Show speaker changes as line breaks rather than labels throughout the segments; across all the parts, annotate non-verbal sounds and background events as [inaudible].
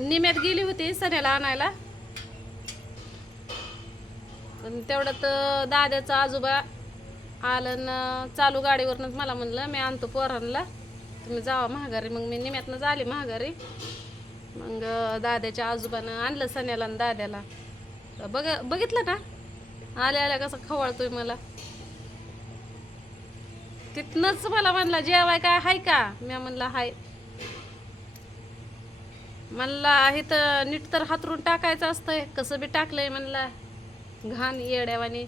निम्यात गेली होती सण्याला आणायला. पण तेवढ्यात दाद्याचा आजोबा आलं ना चालू गाडीवरनंच मला म्हणलं मी आणतो पोरांना. तुम्ही जावा महागारी. मग मी निम्यातनं झाली महागारी. मग दाद्याच्या आजोबानं आणलं सण्याला आणि दाद्याला. बघ बघितलं ना? आल्या आल्या कसं खवळतोय मला. तिथनंच मला म्हणला जेवाय काय हाय का? मी म्हणला हाय. म्हणला इथं नीट तर हातरून टाकायचं असतंय कसं बी टाकलंय म्हणला घाण येड्यावानी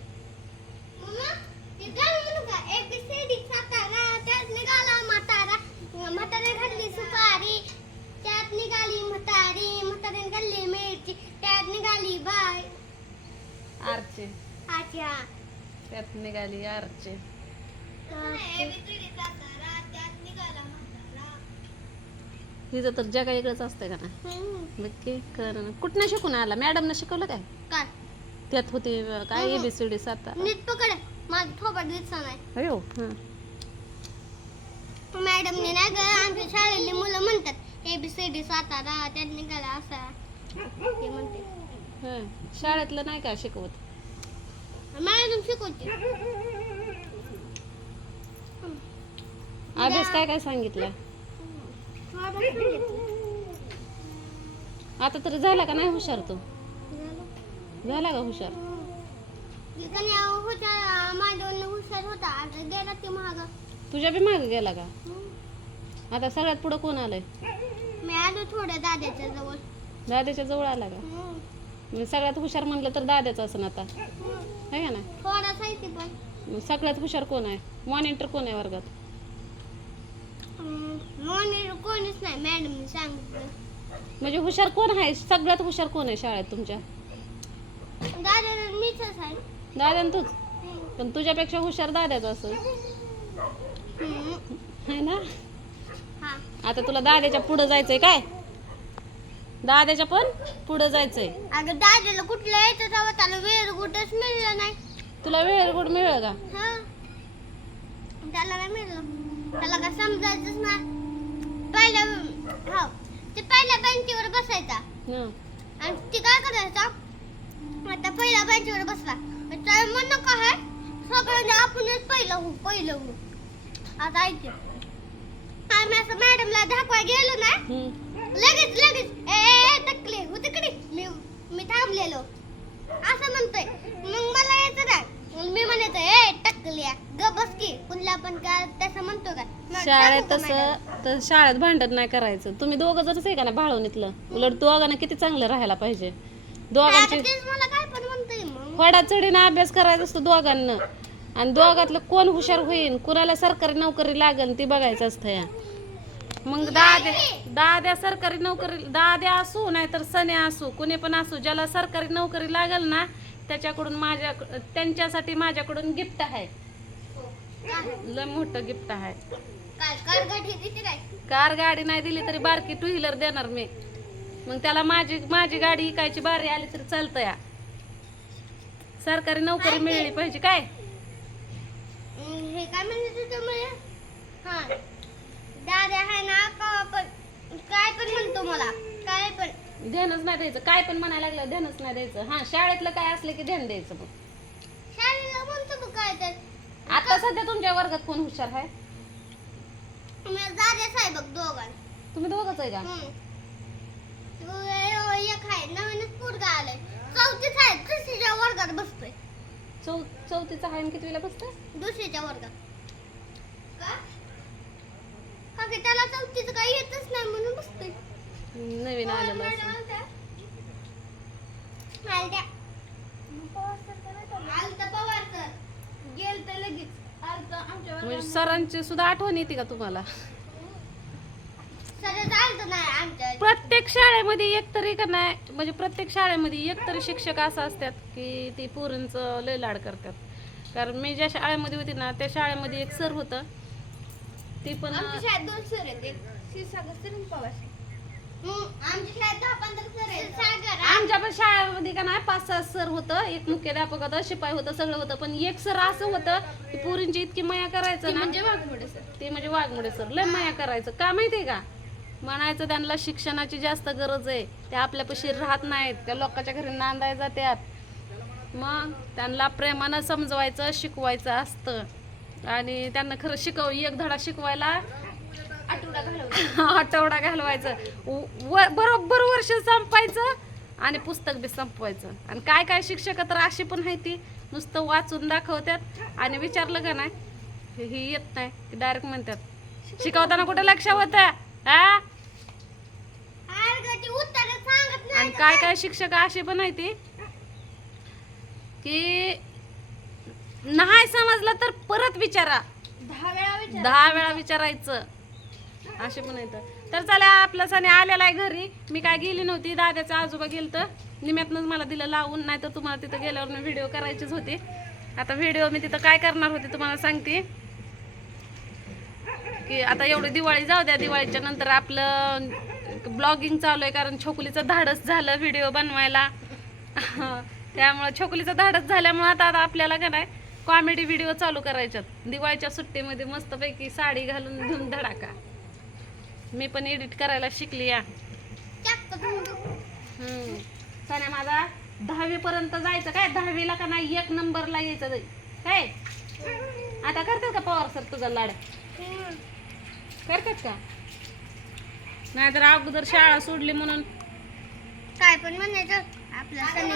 म्हातारा. सुपारी, त्यात निघाली म्हातारी. म्हाताऱ्याने खाल्ली मिरची, त्यात निघाली बाय.
आरचे
अच्छा.
त्यात निघाली आरचे
ABCD सातारा, त्यात निघाला म्हातारा.
हिचं तर जगा वेगळंच असतंय का ना
हम्म.
नक्की ना कुठनं शिकून आला? मॅडमनं शिकवलं काय?
काय?
त्यात होते अं, काय एबीसीडी साता
नीट पकड. माझं थोबड दिसत नाही.
अयो हां.
मॅडमने नाही ग आमच्या शाळेतली मुलं म्हणतात एबीसीडी सातारा त्यात निघाला असा. ते म्हणते.
शाळेतलं नाही का शिकवत?
मॅडम शिकवते.
अभ्यास काय काय सांगितलं? आता तरी झाला का नाही हुशार तू? झाला. का हुशार?
हुशार होता. आता गेला ते महाग
तुझ्या बी मागे गेला का? आता सगळ्यात पुढं कोण आलंय?
मी आलो थोड्या दाद्याच्या जवळ.
दाद्याच्या जवळ आला का? मग सगळ्यात हुशार म्हणलं तर दाद्याचं असं आता. आहे ना
थोडासा
सगळ्यात हुशार कोण आहे? मॉनिटर कोण आहे वर्गात?
कोणीच नाही मॅडमने सांगितलं.
म्हणजे हुशार कोण आहे? सगळ्यात हुशार कोण आहे शाळेत तुमच्या?
दादा मीच आहे
दादा तूच? पण तुझ्यापेक्षा हुशार दाद्याचं असं
हम्म.
आहे ना?
हा.
आता तुला दाद्याच्या पुढं जायचंय काय? दाद्याच्या पण पुढं जायचंय.
अगं दादाला कुठलं यायचं तेव्हा त्याला वेळ कुठंच मिळलं नाही.
तुला वेळ कुठं मिळेल का?
हा. त्याला काय मिळलं? त्याला काय समजायचंच नाही. पहिल्या हो. ते पहिल्या बेंचीवर बसायचा.
हं.
आणि ती काय करायचा? आता पहिल्या बेंचीवर बसला. तर म्हणणं काय आहे. सगळ्यांनी आपणच पहिलं हो पहिलं हो आता ऐक. आम्ही असं मॅडमला दाखवाय गेलो ना.
हं.
लगेच लगेच. ए, ए ए, टकले हो तिकडे. मी मी थांबलेलो. असं म्हणतोय. मग मला यायचं मग मी म्हणायचं ए टकल्या ग बस की. कुठला पण का? तसं म्हणतो का? मग
शाळेत
का मॅडम?
तसं तर शाळेत भांडण नाही करायचं. तुम्ही दोघं जरच आहे का ना भाळवणीतलं? उलट दोघांना किती चांगलं राहायला पाहिजे. दोघांची फडा चढीनं अभ्यास करायचा असतो दोघांना. आणि दोघातलं कोण हुशार होईल कुणाला सरकारी नोकरी लागेल ती बघायचं असतं या. मग दाद्या दाद्या सरकारी नोकरी दाद्या असू नाहीतर सण्या असू कुणी पण असू ज्याला सरकारी नोकरी लागेल ना त्याच्याकडून माझ्या त्यांच्यासाठी माझ्याकडून गिफ्ट आहे. लय मोठं गिफ्ट आहे. कार गाडी नाही. दिली तरी बारकी टू व्हीलर देणार मी. मग त्याला माझी माझी गाडी इकायची बारी आली तरी चालतं या सरकारी नोकरी मिळली पाहिजे काय?
हे काय म्हणत होतं मला हा. दादा आहे ना काय पण म्हणतो मला काय पण.
ध्यानच नाही द्यायचं काय पण म्हणायला लागलं ध्यानच नाही द्यायचं. हा शाळेतलं काय असलं की ध्यान द्यायचं मग.
शाळेला म्हणतो काय तर.
आता सध्या तुमच्या वर्गात कोण हुशार आहे?
दादाच आहे बघ दोघां.
तुम्ही दोघंच आहे का?
ए- एक आहे नवीनच पोरगा आलाय. चौथीच आहे दुसरीच्या वर्गात बसतोय.
चौ चौथीचा आहे आणि कितवीला बसतं
दुसरीच्या वर्गात. का? का की त्याला चौथीचं काही येतच नाही म्हणून बसतोय.
नवीन आलेलं असं
आलत्या. आलतं पवार सर. गेलतं लगेच.
म्हणजे. सरांची सुद्धा आठवण येते का तुम्हाला? प्रत्येक शाळेमध्ये एक तरी का नाही म्हणजे प्रत्येक शाळेमध्ये एक तरी शिक्षक असं असतात की ते पोरींचं लय लाड करतात. कारण मी ज्या शाळेमध्ये होती ना त्या शाळेमध्ये एक सर होतं. ते पण
शाळेत दोन सर आहेत एक क्षीरसागर सर आणि पवार सर. आमच्या
पण शाळेमध्ये का नाही पाच सहा सर होतं एक मुख्याध्यापक होतं शिपाई होतं सगळं होतं पण एक सर असं होतं की पोरींची इतकी माया करायचं ना.
वाघमोडे सर.
ते म्हणजे वाघमोडे सर लय माया करायचं. का माहितीये का? म्हणायचं त्यांना शिक्षणाची जास्त गरज आहे. ते आपल्यापाशी राहत नाहीत. त्या लोकांच्या घरी नांदाय जात्यात. मग त्यांना प्रेमानं समजवायचं शिकवायचं असतं. आणि त्यांना खरं शिकव एक धडा शिकवायला
आठवडा
घालवायचं. [laughs] बरोबर वर्ष संपायचं आणि पुस्तक बी संपवायचं. आणि काय काय शिक्षक तर अशी पण आहे ती नुसतं वाचून दाखवतात आणि विचारलं का नाही? हे- येत नाही. डायरेक्ट म्हणतात शिकवताना कुठे लक्ष होतं आणि काय काय? शिक्षक असे पण आहे ती की नाही समजलं तर परत विचारा.
दहा वेळा विचार.
दहा वेळा विचारायचं. असे पण येतं तर चला आपला सणे आलेला आहे घरी. मी काय गेली नव्हती दादाचा आजोबा गेलं तर निम्यातनंच मला दिलं लावून नाही तर तुम्हाला तिथं गेल्यावर मी व्हिडिओ करायचीच होती. आता व्हिडिओ मी तिथं काय करणार होते तुम्हाला सांगते. की आता एवढी दिवाळी जाऊ द्या दिवाळीच्या नंतर आपलं ब्लॉगिंग चालू आहे कारण छोकुलीचं धाडस झालं व्हिडिओ बनवायला. त्यामुळं छोकुलीचं धाडस झाल्यामुळं आता आता आपल्याला का नाही कॉमेडी व्हिडिओ चालू करायच्यात. दिवाळीच्या सुट्टीमध्ये मस्तपैकी साडी घालून धूम धडाका. मी पण एडिट करायला शिकली या. सान्या माझा दहावी पर्यंत जायचं काय? दहावीला का नाही? एक नंबरला यायचं जाई काय? आता करतात का पवार सर तुझा लाड. करतात का? नाहीतर अगोदर शाळा सोडली म्हणून.
काय पण म्हणायचं. आपल्या सणी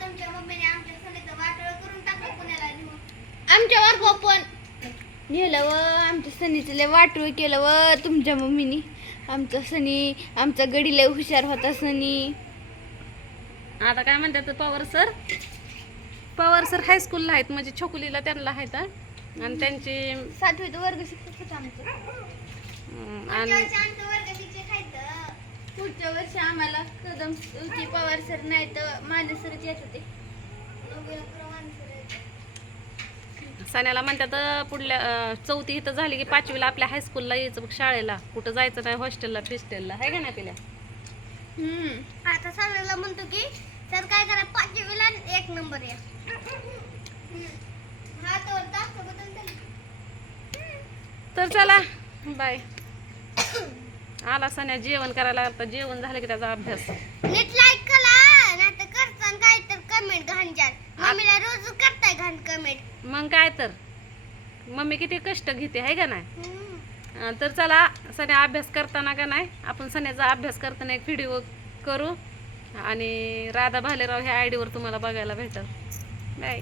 तुमच्या मम्मीने आमच्या सणीचं वाटोळ करून टाकलं पुण्याला आमच्यावर पप्पन. नेलं व आमच्या सनीचं लय वाटोळ केलं व तुमच्या मम्मीनी आमचा सनी आमचा गडी लय हुशार होता सनी.
आता काय म्हणतात पवार सर? पवार सर हायस्कूलला आहेत म्हणजे छोकुलीला त्यांना आहेत. आणि त्यांची
सातवीत वर्ग शिक्षक होता आमचं.
आणि
पुढच्या वर्षी आम्हाला कदम पवार सर नाही तर माने सर येत होते.
सान्याला म्हणतात पुढल्या चौथी इथं झाली की पाचवीला आपल्या हायस्कूलला यायचं शाळेला. कुठं जायचं नाही हॉस्टेलला फिस्टेलला आहे का नाही पिल्या?
आता म्हणतो की सर काय करा पाचवीला एक नंबर या. हा तर
चला बाय आला सण्या जेवण करायला आता जेवण झालं की त्याचा अभ्यास.
नीट लाईक करा नाही तर करतान काय तर कमेंट घालणार मम्मीला रोज करताय कमेंट.
मग काय तर. मम्मी किती कष्ट घेते आहे का नाही? अं, तर चला सण्या अभ्यास करताना का नाही आपण सण्याचा अभ्यास करताना एक व्हिडिओ करू. आणि राधा भालेराव ह्या आयडीवर तुम्हाला बघायला भेटल. बाय